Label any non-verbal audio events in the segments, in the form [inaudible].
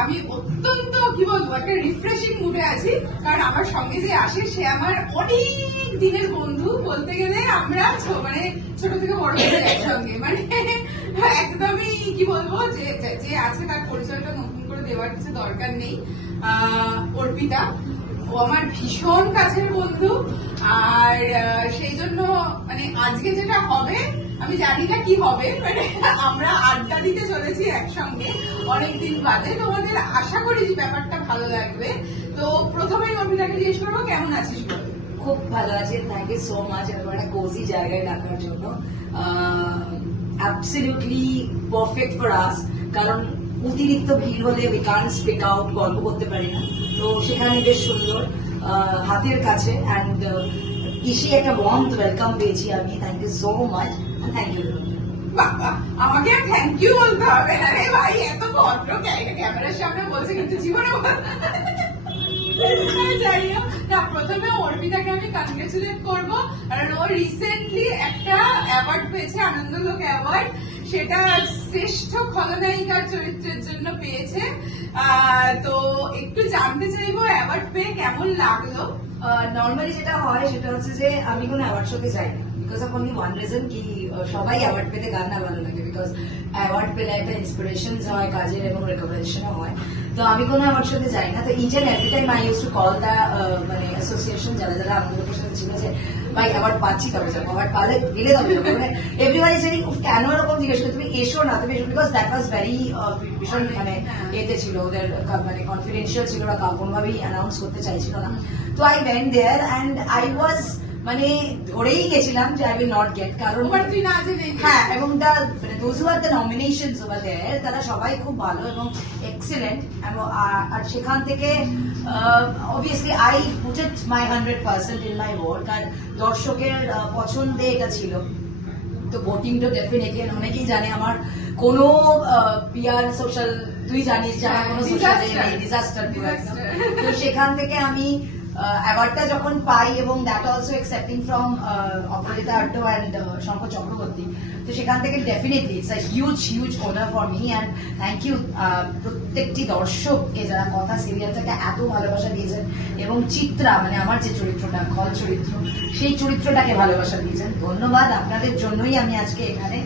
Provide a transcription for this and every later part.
আমি অত্যন্ত, কি বলব, একটা রিফ্রেশিং মুডে আছি। কারণ আমার সঙ্গে যে আসে, সে আমার অনেক দিনের বন্ধু। বলতে গেলে আমরা মানে ছোট থেকে বড় হয়ে একসঙ্গে। মানে একদমই, কি বলব, যে, যে- আছে তার পরিচয়টা নতুন করে দেওয়ার কিছু দরকার নেই। অর্পিতা, ও আমার ভীষণ কাছের বন্ধু। আর সেই জন্য মানে আজকে যেটা হবে আমি জানি না কি হবে মানে আমরা আড্ডা দিতে চলেছি একসঙ্গে অনেকদিন বাদে তোমাদের আশা করি যে ব্যাপারটা ভালো লাগবে। তো প্রথমেই অর্পিতাকে জিজ্ঞেস করব, কেমন আছিস খুব ভালো আছে থ্যাংক ইউ সো মাচ আমার একটা কোজি জায়গায় ডাকার জন্য। অ্যাবসলিউটলি পারফেক্ট ফর আস কারণ অতিরিক্ত ভিড় হলে উই কান স্পিক আউট গল্প করতে পারি না। তো সেখানে বেশ সুন্দর হাতের কাছে অ্যান্ড ইসি একটা ওয়ার্ম ওয়েলকাম পেয়েছি আমি thank you so much thank you বাবা আমাকে থ্যাংক ইউ বলতে হবে না রে ভাই এত ভদ্র ক্যামেরা ক্যামেরার সামনে বলছে কিন্তু জীবনে যাই হোক, না প্রথমে অর্পিতাকে আমি কনগ্রেচুলেট করব কারণ ও রিসেন্টলি একটা অ্যাওয়ার্ড পেয়েছে আনন্দলোক অ্যাওয়ার্ড সেটা শ্রেষ্ঠ খলনায়িকার চরিত্রের জন্য পেয়েছে। তো একটু জানতে চাইব অ্যাওয়ার্ড পেয়ে কেমন লাগল? নর্মালি যেটা হয় সেটা হচ্ছে যে আমি কোনো অ্যাওয়ার্ড শোতে যাই না because of only one reason কি সবাই অ্যাওয়ার্ড পেতে গান না ভালো লাগে বিকজ অ্যাওয়ার্ড পেলে একটা ইন্সপিরেশন হয় কাজের এবং রেকমেন্ডেশনও হয় তো আমি কোনো অ্যাওয়ার্ড শোতে যাই না তো each and every time I use to call the মানে অ্যাসোসিয়েশন যারা যারা আমাদের সাথে ছিল যে ভাই অ্যাওয়ার্ড পাচ্ছি তবে যাব অ্যাওয়ার্ড পালে গেলে তবে যাব মানে এভরিওয়ান ইজ কেন এরকম জিজ্ঞেস করে তুমি এসো না তুমি এসো বিকজ দ্যাট ওয়াজ ভেরি ভীষণ মানে এতে ছিল ওদের মানে কনফিডেন্সিয়াল ছিল ওরা কোনোভাবেই অ্যানাউন্স করতে চাইছিল না তো I went there and I was মানে ধরেই গেছিলাম যে আই উইল নট গেট কারণ হ্যাঁ এবং দা মানে those are the over there তারা সবাই খুব ভালো এবং এক্সিলেন্ট এবং আর- আর সেখান থেকে obviously I putted my hundred percent in my work আর দর্শকের পছন্দে এটা ছিল। তো ভোটিং তো ডেফিনেটলি অনেকেই জানে আমার কোনো পিয়ার সোশ্যাল তুই জানিস যে আমার কোনো সোশ্যাল ডিজাস্টার তো সেখান থেকে আমি অ্যাওয়ার্ডটা যখন পাই এবং that also accepting from Aparajita Adhya and Shankar Chakraborty, তো সেখান থেকে definitely it's a huge huge honour for me and thank you প্রত্যেকটি দর্শককে যারা কথা সিরিয়ালটাকে এত ভালোবাসা দিয়েছেন এবং চিত্রা মানে আমার যে চরিত্রটা খল চরিত্র, সেই চরিত্রটাকে ভালোবাসা দিয়েছেন। ধন্যবাদ আপনাদের জন্যই আমি আজকে এখানে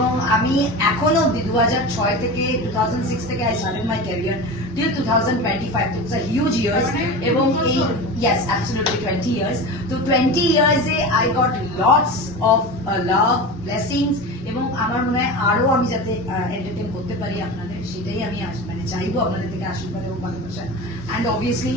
এবং আমি এখনও অব্দি দু হাজার ছয় থেকে টু থাউজেন্ড সিক্স থেকে I started my career till two thousand twenty five it's a huge years এবং এই, yes, absolutely 20 years. তো 20 years A I got lots of love blessings এবং আমার মনে হয় আরও আমি যাতে এন্টারটেন করতে পারি আপনাদের, সেটাই আমি মানে চাইব আপনাদের থেকে আশীর্বাদ এবং ভালোবাসা। অ্যান্ড অবভিয়াসলি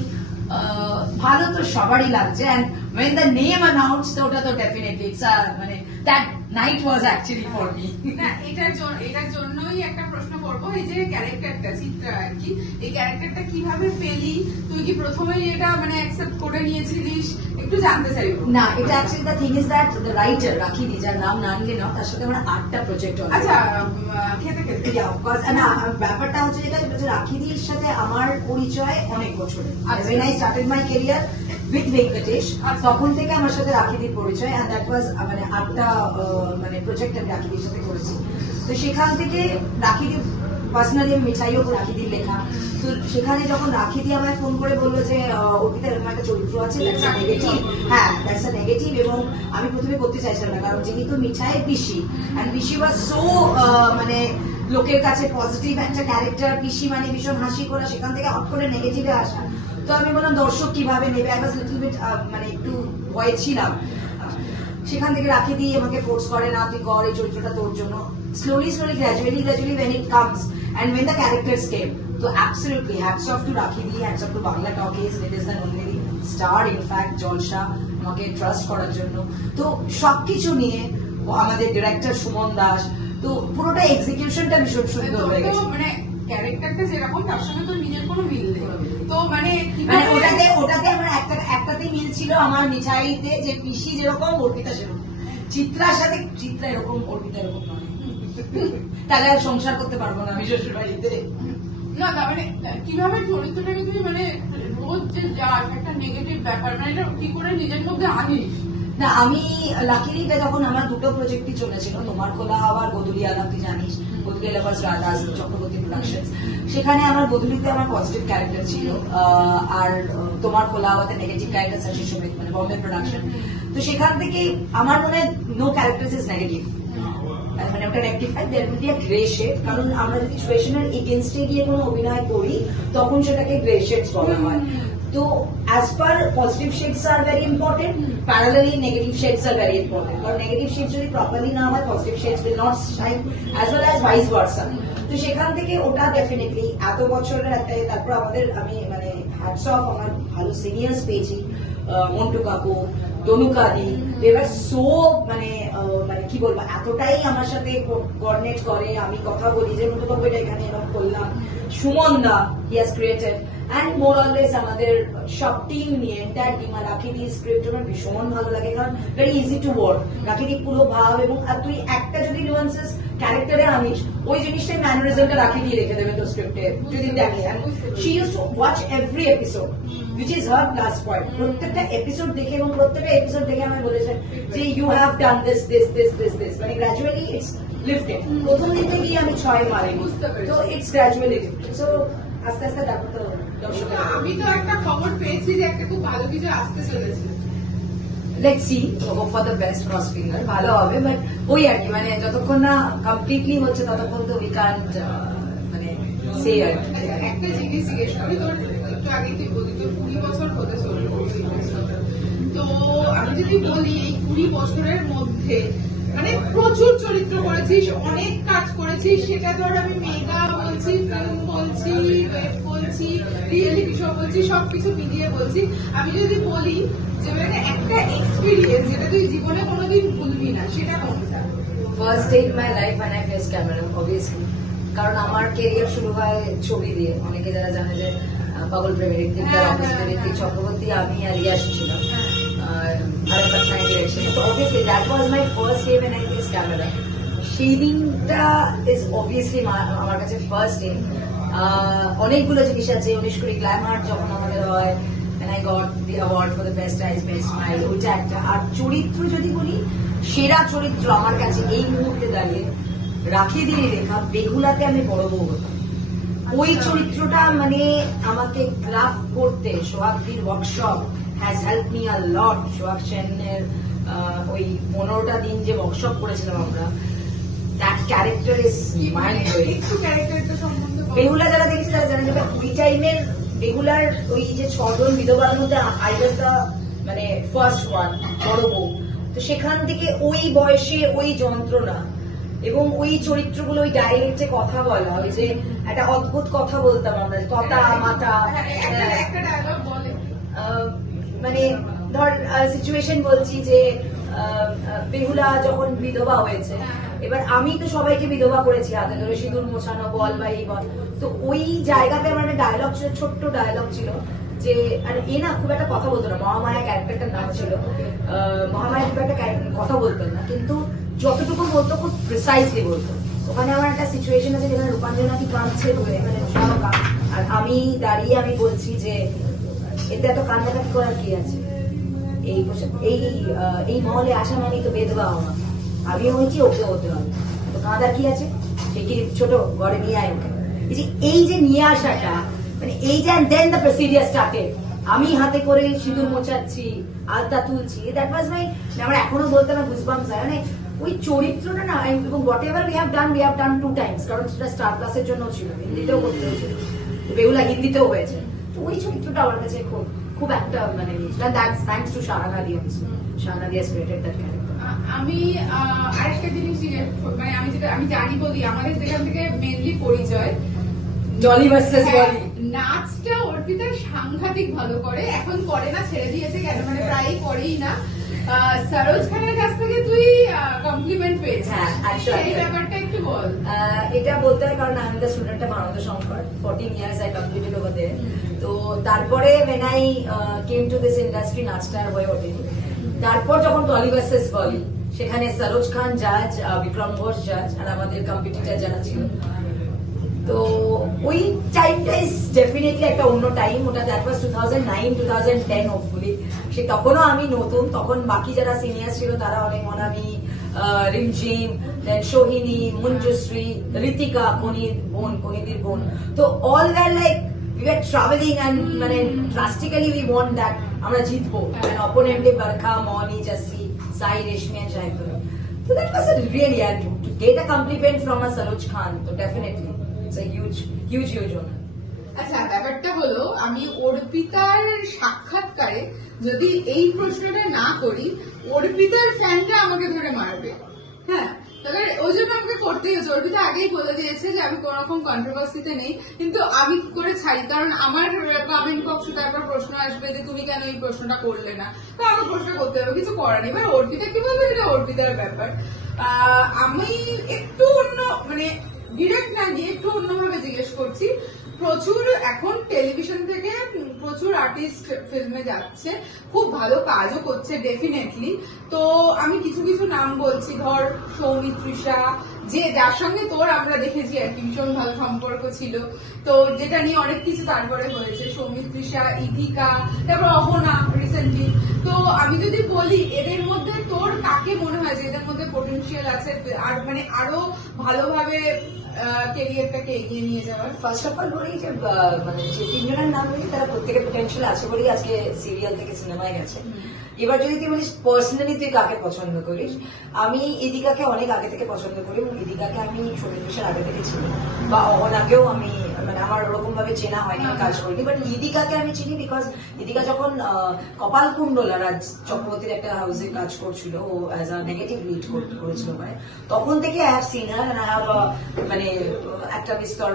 ভালো তো সবারই লাগছে। And when the name announce তো ওটা তো ডেফিনেটলি ইটস মানে that night was actually for me না, এটার জন্য এটার জন্যই একটা প্রশ্ন করব, এই যে ক্যারেক্টারটা চিত্রা আর কি, এই ক্যারেক্টারটা কীভাবে পেলি? তুই কি প্রথমেই এটা মানে অ্যাকসেপ্ট করে নিয়েছিলিস? একটু জানতে চাইব। না এটা actually the thing is that the writer Rakhi di যার নাম না নিলে না তার সাথে আমার আটটা প্রজেক্ট আচ্ছা খেতে খেতে। Yeah, না ব্যাপারটা হচ্ছে যেটা সাথে আমার পরিচয় অনেক my career with ভেঙ্কটেশ। তখন থেকে আমার সাথে রাখিদির পরিচয় that was মানে আটটা মানে প্রজেক্ট আমি রাখিদির সাথে করেছি। তো সেখান থেকে রাখিদি পার্সোনালি আমি মিঠাইও তো রাখিদির লেখা। তো সেখানে যখন রাখিদি আমায় ফোন করে বলল যে আহ, অর্পিতা এরকম একটা চরিত্র আছে হ্যাঁ নেগেটিভ এবং আমি প্রথমে করতে চাইছিলাম না কারণ যেহেতু মিঠাই পিসি। অ্যান্ড পিসি ওয়াজ সো মানে লোকের কাছে পজিটিভ একটা ক্যারেক্টার পিসি মানে ভীষণ হাসি করা সেখান থেকে হট করে নেগেটিভে আসা। তো আমি বললাম দর্শক কীভাবে নেবে? আই ওয়াজ লিটল বিট মানে একটু ভয়ে ছিলাম। সেখান থেকে রাখি দিয়ে আমাকে ফোর্স করে না তুই কর এই চরিত্রটা তোর জন্য। Slowly slowly gradually gradually when it comes and when the characters came তো absolutely hats off to Rakhi the hats off to Bangla talkies it is the only star in fact Jalsha আমাকে trust করার জন্য। তো সবকিছু নিয়ে ও আমাদের director Suman Das তো পুরোটা এক্সিকিউশনটা ভীষণ সুন্দর হয়ে গেছে। মানে ক্যারেক্টারটা যেরকম তার সঙ্গে তো নিজের কোনো মিল নেই। তো মানে মানে ওটাতে ওটাতে আমার একটা একটাতেই মিল ছিল আমার মিঠাইতে যে পিসি যেরকম অর্পিতা সেরকম। চিত্রার সাথে চিত্রা এরকম অর্পিতা এরকম নয়। [laughs] তাহলে আর সংসার করতে পারব না। আমি শ্বশুর বাড়িতে। না না মানে কীভাবে চরিত্রটাকে তুই মানে রোজ যে যাস একটা নেগেটিভ ব্যাপার মানে এটা কি করে নিজের মধ্যে আনিস? না আমি লাকিলি এটা যখন আমার দুটো প্রজেক্টই চলেছিল তোমার খোলা হওয়ার গদুলি আলাপ তুই জানিস গদুলি আলাপাস রাধাস চক্রবর্তী প্রোডাকশন সেখানে আমার গদুলিতে আমার পজিটিভ ক্যারেক্টার ছিল আহ, আর তোমার খোলা হওয়াতে নেগেটিভ ক্যারেক্টার শশী সমিত মানে বম্বে প্রোডাকশন তো সেখান থেকে আমার মনে হয় নো ক্যারেক্টার ইজ নেগেটিভ মানে ওটা rectify there will be a grey shade কারণ আমরা যদি সিচুয়েশনের এগেনস্টে গিয়ে কোনো অভিনয় করি, তখন সেটাকে গ্রে শেডস বলা হয়। তো as per positive shades are very important parallelly negative shades are very important কারণ নেগেটিভ শেড যদি প্রপারলি না হয় positive shades will not shine as well as vice versa তো সেখান থেকে ওটা ডেফিনেটলি এত বছরের একটা, তারপর আমাদের আমি মানে হ্যাটস অফ আমার ভালো সিনিয়র্স পেয়েছি মন্টু কাকু তনুকা দি সো মানে মানে কি বলব, এতটাই আমার সাথে কর্নেট করে, আমি কথা বলি যে কাকু এটা এখানে এরকম করলাম Suman da he has created and more always আমাদের সব টিম নিয়ে এন্টায়ার টিম আর রাখিদি স্ক্রিপ্ট আমার ভীষণ ভালো লাগে, কারণ ভেরি ইজি টু ওয়ার্ক রাখিদি পুরো ভাব এবং আর তুই একটা যদি নিউয়ান্সেস ক্যারেক্টারে আনিস ওই জিনিসটাই ম্যানারিজমটা রাখি দিয়ে রেখে দেবে তো স্ক্রিপ্টে যদি দেখে। She use to watch every episode which is her plus point প্রত্যেকটা এপিসোড দেখে এবং প্রত্যেকটা এপিসোড দেখে আমায় বলেছে যে you have done this this this this this মানে গ্র্যাজুয়ালি ইটস লিফটেড প্রথম দিন থেকেই আমি ছয় পেরেছি। তো ইটস গ্র্যাজুয়ালি লিফটেড সো আস্তে আস্তে তারপর তো আমি তো একটা খবর পেয়েছি যে একটা খুব ভালো কিছু আসতে চলেছে। Let's see hope for the best cross finger ভালো হবে বাট ওই আর কি মানে যতক্ষণ না কমপ্লিটলি হচ্ছে, ততক্ষণ তো উই কান্ট মানে সে আর কি। একটা জিনিস জিজ্ঞেস করি, তোর একটু আগে তুই বলি তোর কুড়ি বছর হতে চলল। তো আমি যদি বলি, এই কুড়ি বছরের মধ্যে মানে প্রচুর করেছিস অনেক কাজ করেছিস সেটা ধর আমি মেগা বলছি ফিল্ম বলছি ওয়েব বলছি রিয়েলিটি শো বলছি সবকিছু মিলিয়ে বলছি। আমি যদি বলি যে মানে একটা এক্সপিরিয়েন্স যেটা তুই জীবনে কোনোদিন ভুলবি না সেটা কোনটা? First day in my life when I face camera obviously কারণ আমার কেরিয়ার শুরু হয় ছবি দিয়ে। অনেকে যারা জানে যে পাগল প্রেমী ঋত্বিক হ্যাঁ, অফিস হ্যাঁ, ঋত্বিক হ্যাঁ। চক্রবর্তী আমি আর ইয়াস ছিলাম। আরেকবার টাইম ডিরেকশন তো obviously that was my first day when I face camera সেই দিনটা ইজ অবভিয়াসলি আমার কাছে ফার্স্ট ডে অনেকগুলো জিনিস আছে উনিশ কুড়ি গ্ল্যামার যখন আমাদের হয় I got the award for the best eyes, best smile ওইটা একটা। আর চরিত্র যদি বলি সেরা চরিত্র আমার কাছে এই মুহূর্তে দাঁড়িয়ে রাখি দিয়ে রেখা বেহুলাতে আমি বড় বউ হতাম। ওই আচ্ছা। চরিত্রটা মানে আমাকে গ্রাফ করতে সোহাগদির workshop has help me a lot Sohag সেনের আহ, ওই পনেরোটা দিন যে ওয়ার্কশপ করেছিলাম আমরা ক্যারেক্টার ইজ মাইন্ড ব্লোয়িং একটু ক্যারেক্টারটা সম্বন্ধে বেহুলা যারা দেখেছে তারা জানে যে ওই টাইমের বেহুলার ওই যে ছজন বিধবার মধ্যে আই ওয়াজ দ্য মানে ফার্স্ট ওয়ান বড় বউ। তো সেখান থেকে ওই বয়সে ওই যন্ত্রণা এবং ওই চরিত্রগুলো ওই ডাইলেক্টে কথা বলা ওই যে একটা অদ্ভুত কথা বলতাম আমরা কথা মাথা হ্যাঁ, হ্যাঁ। মানে ধর সিচুয়েশন বলছি যে বেহুলা যখন বিধবা হয়েছে এবার আমি তো সবাইকে বিধবা করেছি, হাতে ধরে সিঁদুর মোছানো, বল বা এই বল। তো ওই জায়গাতে আমার একটা ডায়লগ ছিল, ছোট্ট ডায়লগ ছিল যে আর এ না খুব একটা কথা বলতো না, মহামায়া ক্যারেক্টারটার নাম ছিল। মহামায়া খুব একটা কথা বলতো না, কিন্তু যতটুকু বলতো খুব প্রিসাইজলি বলতো। ওখানে আমার একটা সিচুয়েশন আছে যেখানে রূপাঞ্জনা কি কাঁদছে মানে আর আমি দাঁড়িয়ে আমি বলছি যে, এতে এত কান্নাকাটি করার কি আছে? এই এই এই মহলে আসা মানে তো বেদবা হওয়া। আমিও হয়েছি, ওকে হতে হবে। তো কাঁদার কি আছে? সে কি ছোট? ঘরে নিয়ে আয় ওকে। এই যে এই যে নিয়ে আসাটা মানে এই যে দেন দ্য প্রসিডিয়ার স্টার্টেড আমি হাতে করে সিঁদুর মোচাচ্ছি, আলতা তুলছি। দ্যাট ওয়াজ মাই আমরা এখনও বলতে না বুঝবাম মানে ওই চরিত্রটা না এবং whatever we have done we have done two times কারণ সেটা স্টার প্লাসের জন্য ছিল, হিন্দিতেও করতে হয়েছিল। বেহুলা হিন্দিতেও হয়েছে। তো ওই চরিত্রটা আমার কাছে খুব খুব একটা মানে দ্যাটস থ্যাঙ্কস টু শাহানা দিয়ামস Shahana Diaz created that character আমি আরেকটা জিনিস মানে আমি যেটা আমি জানি বলি আমাদের যেখান থেকে মেনলি পরিচয় জলি ভার্সেস হ্যাঁ, বলি নাচটা অর্পিতা সাংঘাতিক ভালো করে এখন করে না ছেড়ে দিয়েছে কেন মানে প্রায়ই করেই না। সরোজ খানের কাছ থেকে তুই কমপ্লিমেন্ট পেয়েছিস। হ্যাঁ, সেই ব্যাপারটা একটু বল। এটা বলতে হয় কারণ আমি the student of Ananda Shankar fourteen years I completed over তো তারপরে when I came to this industry নাচটা হয়ে ওঠেনি। তারপর যখন টলি ভার্সেস বলি, সেখানে সরোজ খান, জাজ বিক্রম ঘোষ জাজ, আর আমাদের কম্পিটিটার যারা ছিল। তো ওই টাইমটা ইজ ডেফিনেটলি একটা অন্য টাইম ওটা that was two thousand nine two thousand ten hopefully সে তখনও আমি নতুন, তখন বাকি যারা সিনিয়র ছিল, তারা অনেক অনামি রিমঝিম দেন সোহিনী, মঞ্জুশ্রী ঋতিকা কনির বোন, কনিদির বোন। তো all war like we are travelling and মানে ড্রাস্টিক্যালি উই ওয়ান্ট দ্যাট আমরা জিতবো। অ্যান্ড অপোনেন্টে Barkha Moni জাসি Sai Reshmi and Shahidur So that was a really and to get a compliment from a Saroj Khan, so definitely it's a huge, huge, huge honor. আচ্ছা ব্যাপারটা হলো আমি অর্পিতার সাক্ষাৎকারে যদি এই প্রশ্নটা না করি অর্পিতার ফ্যানরা আমাকে ধরে মারবে। হ্যাঁ তবে ওই জন্য আমাকে করতেই হচ্ছে অর্পিতা আগেই বলে দিয়েছে যে আমি কোন কন্ট্রোভার্সিতে নেই। কিন্তু আমি করে ছাড়ি? কারণ আমার কমেন্ট বক্সে তারপর প্রশ্ন আসবে যে তুমি কেন এই প্রশ্নটা করলে না? তো আমাকে প্রশ্ন করতে হবে, কিছু করার নেই। এবার অর্পিতা কি বলবে সেটা অর্পিতার ব্যাপার। আমি একটু অন্য মানে ডিরেক্ট না গিয়ে একটু অন্যভাবে জিজ্ঞেস করছি। প্রচুর এখন টেলিভিশন থেকে প্রচুর আর্টিস্ট ফিল্মে যাচ্ছে। খুব ভালো কাজও করছে ডেফিনেটলি তো আমি কিছু কিছু নাম বলছি, ধর সৌমিত্রিষা যে যার সঙ্গে তোর আমরা দেখেছি আর কি, ভীষণ ভালো সম্পর্ক ছিল। তো যেটা নিয়ে অনেক কিছু তারপরে হয়েছে সৌমিত্রিষা ইথিকা, তারপর অহনা রিসেন্টলি তো আমি যদি বলি, এদের মধ্যে তোর কাকে মনে হয় যে এদের মধ্যে পোটেনশিয়াল আছে? আর মানে আরও ভালোভাবে কেরিয়ারটাকে এগিয়ে নিয়ে যাওয়ার। ফার্স্ট অফ অল বলি যে মানে যে তিনজনের নাম বলি, তারা প্রত্যেকের পোটেন্সিয়াল আছে বলেই আজকে সিরিয়াল থেকে সিনেমায় গেছে। এবার যদি তুই বলিস পার্সোনালি তুই কাকে পছন্দ করিস? আমি ইদিকাকে অনেক আগে থেকে পছন্দ করি এবং ইদিকাকে আমি সমিতিশের আগে থেকে চিনি। বা অহনাকেও আমি মানে আমার ওরকম ভাবে চেনা হয়নি, আমি কাজ করিনি। বাট ইদিকাকে আমি চিনি বিকজ ইদিকা যখন কপাল কুণ্ডলা রাজ চক্রবর্তীর একটা হাউসে কাজ করছিল, ও অ্যাজ আ নেগেটিভ লিড করেছিল মানে তখন থেকে I have seen her I have মানে একটা বিস্তর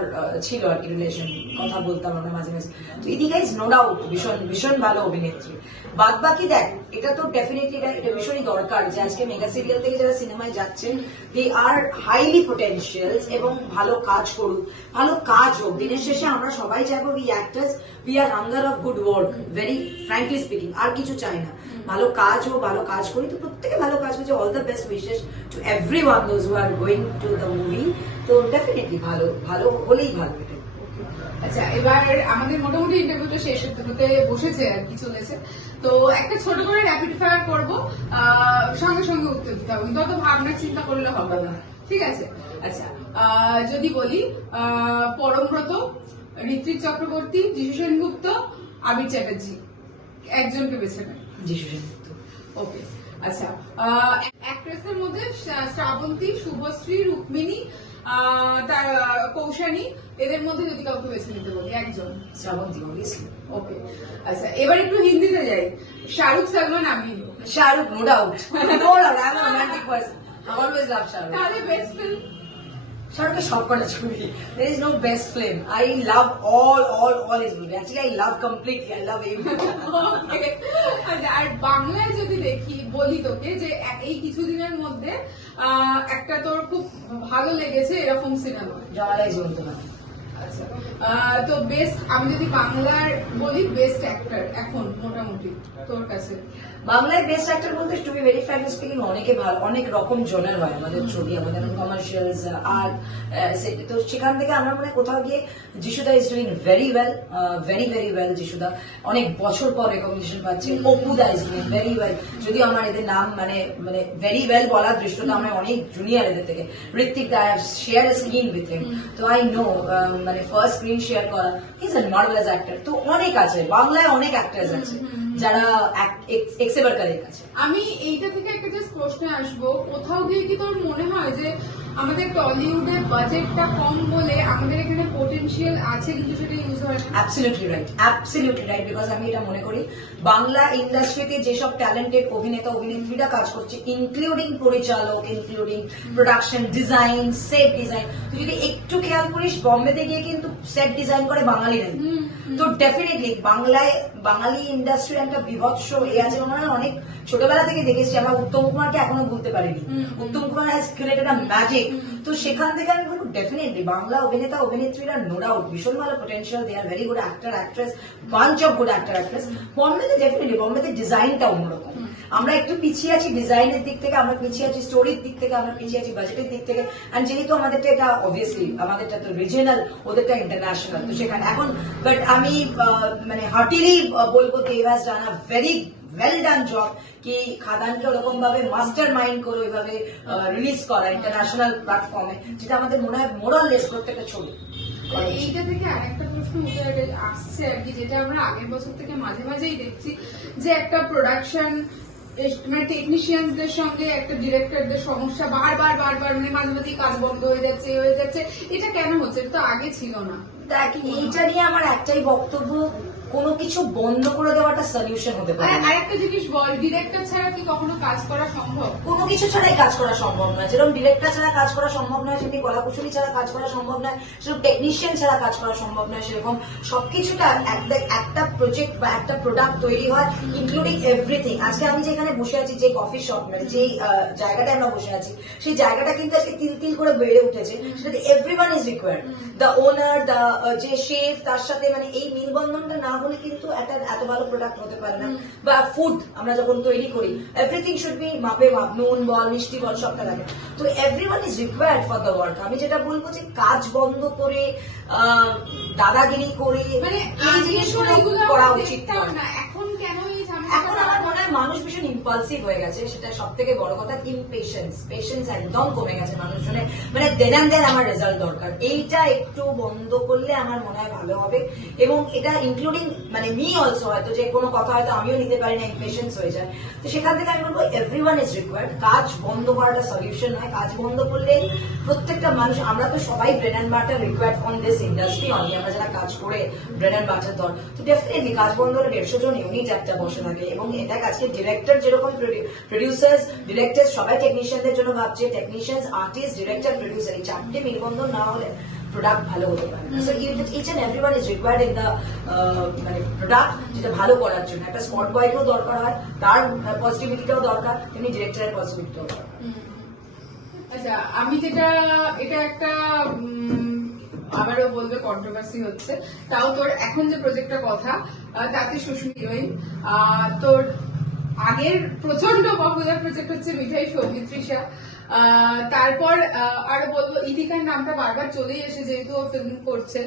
ছিল আর কি রিলেশন কথা বলতাম আমরা মাঝে মাঝে। তো ইদিকা ইজ নো ডাউট ভীষণ ভীষণ ভালো অভিনেত্রী। বাদ বাকি দেখ এটা তো ডেফিনেটলি এটা এটা ভীষণই দরকার যে আজকে মেগা সিরিয়াল থেকে যারা সিনেমায় যাচ্ছেন দে আর হাইলি পোটেনশিয়ালস এবং ভালো কাজ করুক। ভালো কাজ হোক। দিনের শেষে আমরা সবাই চাইব we actors we are hunger of good work very frankly speaking আর কিছু চাই না। ভালো কাজ হোক, ভালো কাজ করি, তো প্রত্যেকে ভালো কাজ করছে। All the best wishes to everyone those who are going to the movie তো ডেফিনেটলি ভালো ভালো হলেই ভালো এটা। আচ্ছা এবার আমাদের মোটামুটি ইন্টারভিউটা শেষ হতে বসেছে আর কি চলেছে। তো একটা ছোট করে র্যাপিড ফায়ার করব আহ, সঙ্গে সঙ্গে উত্তর দিতে হবে অত ভাবনা চিন্তা করলে হবে না। ঠিক আছে? আচ্ছা যদি বলি পরমব্রত ঋত্বিক চক্রবর্তী যিশু সেনগুপ্ত আবির চ্যাটার্জি। একজনকে বেছে নেয় যিশু সেনগুপ্ত ওকে আচ্ছা অ্যাক্ট্রেসের মধ্যে শ্রাবন্তী শুভশ্রী রুক্মিণী কৌশানী এদের মধ্যে যদি কাউকে বেছে নিতে বলি একজন। Srabanti obviously okay. আচ্ছা এবার একটু হিন্দিতে যাই। শাহরুখ সালমান আমি। Shahrukh no doubt no doubt I a romantic person I always love Shahrukh তাহলে বেস্ট ফিল্ম Shahrukh is সবকটা ছবি There is no best film. I love all, all, all his movies. Actually, I love completely. I love him. আচ্ছা, আর বাংলায় যদি দেখি বলি তোকে যে এই কিছুদিনের মধ্যে একটা তোর খুব ভালো লেগেছে এরকম সিনেমা না আচ্ছা আহ, তো বেস্ট আমি যদি বাংলার বলি বেস্ট অ্যাক্টর এখন মোটামুটি তোর কাছে বাংলায় বেস্ট অ্যাক্টর বলতে to be very frankly speaking অনেকে ভালো অনেক রকম জনের হয় আমাদের ছবি, আমাদের কমার্শিয়ালস আর্ট তো সেখান থেকে আমার মনে কোথাও গিয়ে যিশুদা is doing very well very very well যিশুদা। অনেক বছর পর রেকগনিশন পাচ্ছে। অপুদা ইজ ডুইং ভেরি ওয়েল যদিও আমার এদের নাম মানে মানে ভেরি ওয়েল বলার দৃষ্টতা আমরা অনেক জুনিয়র এদের থেকে। Ritwik da share screen with him তো আই নো মানে ফার্স্ট স্ক্রিন শেয়ার করা। ইজ এ মার্ভেলাস অ্যাক্টর তো অনেক আছে, বাংলায় অনেক অ্যাক্টার্স আছে। যারা এক্সেবার কারের কাছে। আমি এইটা থেকে একটা জাস্ট প্রশ্নে আসব। কোথাও গিয়ে কি তোর মনে হয় যে আমাদের টলিউডে বাজেটটা কম বলে আমাদের এখানে পোটেনশিয়াল আছে কিন্তু সেটা ইউজ হয় absolutely right absolutely right because আমি এটা মনে করি বাংলা ইন্ডাস্ট্রিতে যেসব ট্যালেন্টেড অভিনেতা অভিনেত্রীরা কাজ করছে ইনক্লুডিং পরিচালক including production design set design তুই যদি একটু খেয়াল করিস বম্বেতে গিয়ে কিন্তু সেট ডিজাইন করে বাঙালিরাই। তো ডেফিনেটলি বাংলায় বাঙালি ইন্ডাস্ট্রি একটা বিভৎস এ আছে। ওনারা অনেক ছোটবেলা থেকে দেখেছি। আমরা উত্তম কুমারকে এখনও ভুলতে পারিনি। Uttam Kumar has created a magic তো সেখান থেকে আমি বলব ডেফিনেটলি বাংলা অভিনেতা অভিনেত্রীরা নো ডাউট ভীষণ ভালো potential they are very good actor actress bunch of good actor actress বম্বেতে definitely বম্বেতে ডিজাইনটা অন্যরকম। আমরা একটু পিছিয়ে আছি ডিজাইনের দিক থেকে, আমরা পিছিয়ে আছি স্টোরির দিক থেকে, আমরা পিছিয়ে আছি বাজেটের দিক থেকে। অ্যান্ড যেহেতু আমাদেরটা এটা অবভিয়াসলি আমাদেরটা তো রিজিয়নাল ওদেরটা ইন্টারন্যাশনাল তো সেখানে এখন বাট আমি মানে হার্টিলি বলব Dev has done a very well done job কি খাদানকে ওরকম ভাবে মাস্টার মাইন্ড করে ওইভাবে রিলিজ করা ইন্টারন্যাশনাল প্ল্যাটফর্মে যেটা আমাদের মনে হয় মোরাল লেস প্রত্যেকটা ছবি। এইটা থেকে আরেকটা প্রশ্ন উঠে আসছে আর কি, যেটা আমরা আগের বছর থেকে মাঝে মাঝেই দেখছি যে একটা প্রোডাকশন মানে টেকনিশিয়ানদের সঙ্গে, একটা ডিরেক্টরদের সমস্যা বারবার বারবার মানে মাঝে মাঝেই কাজ বন্ধ হয়ে যাচ্ছে হয়ে যাচ্ছে। এটা কেন হচ্ছে? এটা তো আগে ছিল না। এইটা নিয়ে আমার একটাই বক্তব্য কোনো কিছু বন্ধ করে দেওয়াটা সলিউশন হতে পারে আরেকটা জিনিস বল ডিরেক্টর ছাড়া কি কখনো কাজ করা সম্ভব? কোনো কিছু ছাড়াই কাজ করা সম্ভব নয়। যেরকম ডিরেক্টর ছাড়া কাজ করা সম্ভব নয় সেরকম কলাকুশলী ছাড়া কাজ করা সম্ভব নয় সেরকম টেকনিশিয়ান ছাড়া কাজ করা সম্ভব নয় সেরকম সবকিছুটা একটা একটা প্রজেক্ট বা একটা প্রোডাক্ট তৈরি হয় ইনক্লুডিং এভরিথিং আজকে আমি যেখানে বসে আছি যে কফি শপ মানে যে জায়গাটায় আমরা বসে আছি সেই জায়গাটা কিন্তু আজকে তিল তিল করে বেড়ে উঠেছে। সেটাতে everyone is required the owner the যে শেফ তার সাথে মানে এই মেলবন্ধনটা না হলে কিন্তু একটা এত ভালো প্রোডাক্ট হতে পারে না। বা ফুড আমরা যখন তৈরি করি এভরিথিং শুড বি মাপে মাপ নুন বল মিষ্টি বল সবটা লাগে। তো everyone is required for the work আমি যেটা বলব যে কাজ বন্ধ করে আহ, দাদাগিরি করে মানে এই জিনিসগুলো করা উচিত না এখন কেন এই ঝামেলাটা এখন আমার মনে হয় মানুষ ভীষণ ইম্পালসিভ হয়ে গেছে, সেটা সব থেকে বড় কথা ইমপেশেন্স পেশেন্স একদম কমে গেছে মানুষজনের। মানে দেন অ্যান্ড দেন আমার রেজাল্ট দরকার। এইটা একটু বন্ধ করলে আমার মনে হয় ভালো হবে। এবং এটা ইনক্লুডিং মানে মি অলসো হয়তো, যে কোনো কথা হয়তো আমিও নিতে পারি না ইমপেশেন্স হয়ে যায়। তো সেখান থেকে আমি বলব এভরি ওয়ান ইজ রিকোয়ার্ড কাজ বন্ধ করাটা সলিউশন নয়। কাজ বন্ধ করলে প্রত্যেকটা মানুষ, আমরা তো সবাই brain and butter required from this industry only আমরা যারা কাজ করে ব্রেন অ্যান্ড বাটার ধর তো ডেফিনেটলি কাজ বন্ধ হলে দেড়শো জন ইউনিট একটা বসে থাকে। এবং এটা আজকে ডিরেক্টর যেরকম প্রডিউসার্স ডিরেক্টর সবাই টেকনিশিয়ানদের জন্য ভাবছে টেকনিশিয়ান আর্টিস্ট ডিরেক্টর প্রডিউসার এই চারটে মিলবন্ধন না হলে প্রোডাক্ট ভালো হতে পারে so each and everyone is required in the মানে প্রোডাক্ট যেটা ভালো করার জন্য। একটা স্পট বয়কেও দরকার হয় তার পজিটিভিটিটাও দরকার তেমনি ডিরেক্টরের পজিটিভিটিটাও দরকার। আচ্ছা আমি যেটা এটা একটা আবারও বলবে কন্ট্রোভার্সি হচ্ছে। তাও তোর এখন যে প্রজেক্টটা কথা তাতে সুস্মি হিরোইন তোর আগের প্রচণ্ড পপুলার প্রজেক্ট হচ্ছে মিঠাই সৌমিত্রিষা তারপর আরও বলব, ইদিকার নামটা বারবার চলেই এসে যেহেতু ও ফিল্ম করছে।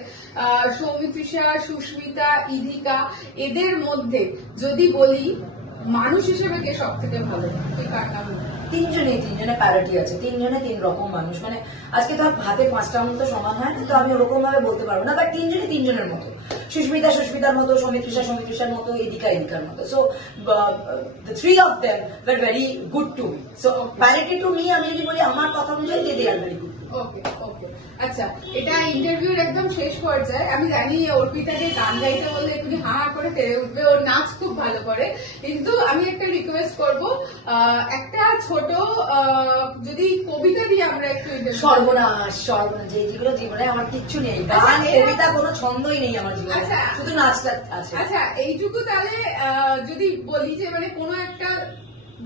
সৌমিত্রিষা সুস্মিতা, ইদিকা, এদের মধ্যে যদি বলি, মানুষ হিসেবে কে সব থেকে ভালো? তুই কার নাম? তিনজনে তিনজনে প্যারাটি আছে, তিনজনে তিন রকম মানুষ। মানে আজকে তো হাতে পাঁচটা মতো সমান হয় না তো আমি ওরকম ভাবে বলতে পারব না বাট তিনজনে তিনজনের মতো। সুস্মিতা, সুস্মিতার মতো সমিতৃষা সমিত্রিষার মতো, এদিকা, এদিকার মতো। So three of them were very good too so parity to me আমি যদি বলি, আমার কথা অনুযায়ী দে আর ভেরি গুড ওকে ওকে আচ্ছা এটা ইন্টারভিউর একদম শেষ পর্যায়ে আমি জানি অর্পিতাকে গান গাইতে বললে এখনই হা হা করে তেড়ে উঠবে ওর নাচ খুব ভালো করে। কিন্তু আমি একটা রিকোয়েস্ট করব একটা ছোট যদি কবিতা দিয়ে আমরা একটু সর্বনাশ সর্বনাশ যেগুলো জীবনে আমার কিচ্ছু নেই। গান আচ্ছা, কবিতা কোনো ছন্দই নেই আমার জীবনে। আচ্ছা। শুধু নাচটা আছে। আচ্ছা এইটুকু তাহলে আহ, যদি বলি যে মানে কোনো একটা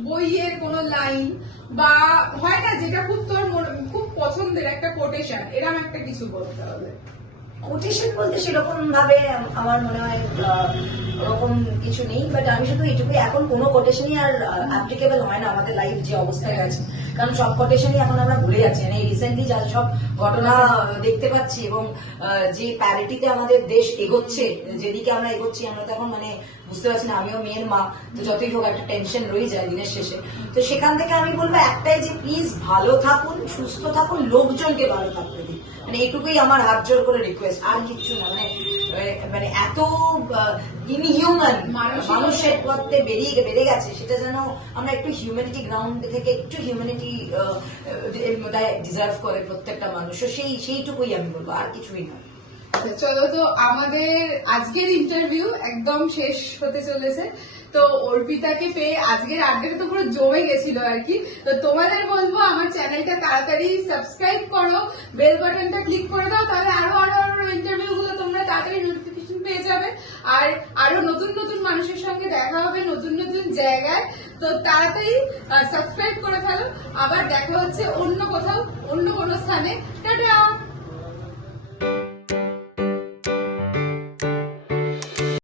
বইয়ের কোনো লাইন বা হয় না, যেটা খুব তোর খুব পছন্দের একটা কোটেশন এরকম একটা কিছু বলতে হবে। কোটেশন বলতে সেরকম ভাবে আমার মনে হয় ওরকম কিছু নেই বাট আমি শুধু এইটুকুই এখন কোনো কোটেশনই আর অ্যাপ্লিকেবল হয় না আমাদের লাইফ যে অবস্থায় আছে। কারণ সব কোটেশনই এখন আমরা ভুলে যাচ্ছি মানে রিসেন্টলি যা সব ঘটনা দেখতে পাচ্ছি এবং যে প্যারিটিতে আমাদের দেশ এগোচ্ছে, যেদিকে আমরা এগোচ্ছি, আমরা তো এখন মানে বুঝতে পারছি না আমিও মেয়ের মা তো যতই হোক একটা টেনশন রয়ে যায় দিনের শেষে তো সেখান থেকে আমি বলব একটাই যে প্লিজ ভালো থাকুন সুস্থ থাকুন লোকজনকে ভালো থাকতে দিন মানে এটুকুই আমার হাত জোর করে রিকোয়েস্ট আর কিচ্ছু না মানে মানে এত ইনহিউম্যান মানুষের পথে বেরিয়ে বেড়ে গেছে সেটা যেন আমরা একটু হিউম্যানিটি গ্রাউন্ড থেকে একটু হিউম্যানিটি ডিজার্ভ করে প্রত্যেকটা মানুষ তো সেই সেইটুকুই আমি বলব আর কিছুই না আচ্ছা, চলো তো আমাদের আজকের ইন্টারভিউ একদম শেষ হতে চলেছে। তো অর্পিতাকে পেয়ে আজকের আড্ডাটা তো পুরো জমে গেছিল আর কি। তো তোমাদের বলব আমার চ্যানেলটা তাড়াতাড়ি সাবস্ক্রাইব করো বেল বাটনটা ক্লিক করে দাও তাহলে আরও আরও আরও ইন্টারভিউ গুলো তোমরা তাড়াতাড়ি নোটিফিকেশন পেয়ে যাবে। আর আরও নতুন নতুন মানুষের সঙ্গে দেখা হবে নতুন নতুন জায়গায়। তো তাড়াতাড়ি সাবস্ক্রাইব করে ফেলো। আবার দেখা হচ্ছে অন্য কোথাও অন্য কোনো স্থানে। টাটা!